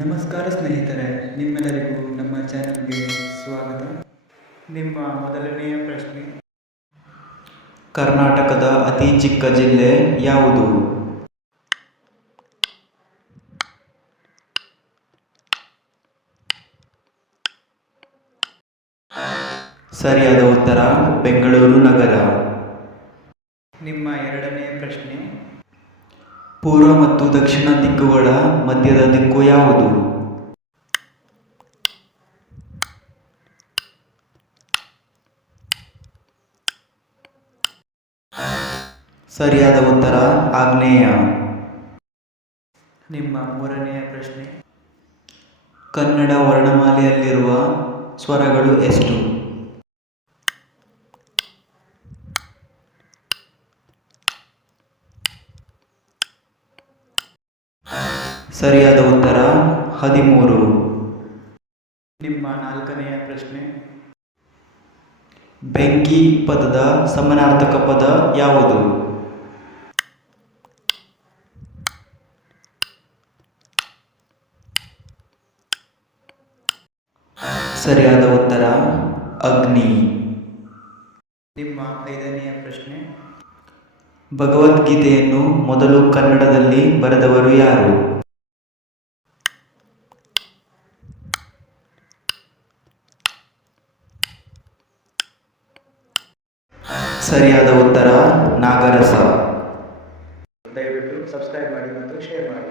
ನಮಸ್ಕಾರ ಸ್ನೇಹಿತರೆ, ನಿಮ್ಮೆಲ್ಲರಿಗೂ ನಮ್ಮ ಚಾನೆಲ್ಗೆ ಸ್ವಾಗತ. ನಿಮ್ಮ ಮೊದಲನೆಯ ಪ್ರಶ್ನೆ: ಕರ್ನಾಟಕದ ಅತಿ ಚಿಕ್ಕ ಜಿಲ್ಲೆ ಯಾವುದು? ಸರಿಯಾದ ಉತ್ತರ ಬೆಂಗಳೂರು ನಗರ. ನಿಮ್ಮ ಎರಡನೆಯ ಪ್ರಶ್ನೆ: ಪೂರ್ವ ಮತ್ತು ದಕ್ಷಿಣ ದಿಕ್ಕುಗಳ ಮಧ್ಯದ ದಿಕ್ಕು ಯಾವುದು? ಸರಿಯಾದ ಉತ್ತರ ಆಗ್ನೇಯ. ನಿಮ್ಮ ಮೂರನೆಯ ಪ್ರಶ್ನೆ: ಕನ್ನಡ ವರ್ಣಮಾಲೆಯಲ್ಲಿರುವ ಸ್ವರಗಳು ಎಷ್ಟು? ಸರಿಯಾದ ಉತ್ತರ 13. ನಿಮ್ಮ ನಾಲ್ಕನೆಯ ಪ್ರಶ್ನೆ: ಬೆಂಕಿ ಪದದ ಸಮಾನಾರ್ಥಕ ಪದ ಯಾವುದು? ಸರಿಯಾದ ಉತ್ತರ ಅಗ್ನಿ. ನಿಮ್ಮ ಐದನೆಯ ಪ್ರಶ್ನೆ: ಭಗವದ್ಗೀತೆಯನ್ನು ಮೊದಲು ಕನ್ನಡದಲ್ಲಿ ಬರೆದವರು ಯಾರು? ಸರಿಯಾದ ಉತ್ತರ ನಾಗರಸ. ದಯವಿಟ್ಟು ಸಬ್ಸ್ಕ್ರೈಬ್ ಮಾಡಿ ಮತ್ತು ಶೇರ್ ಮಾಡಿ.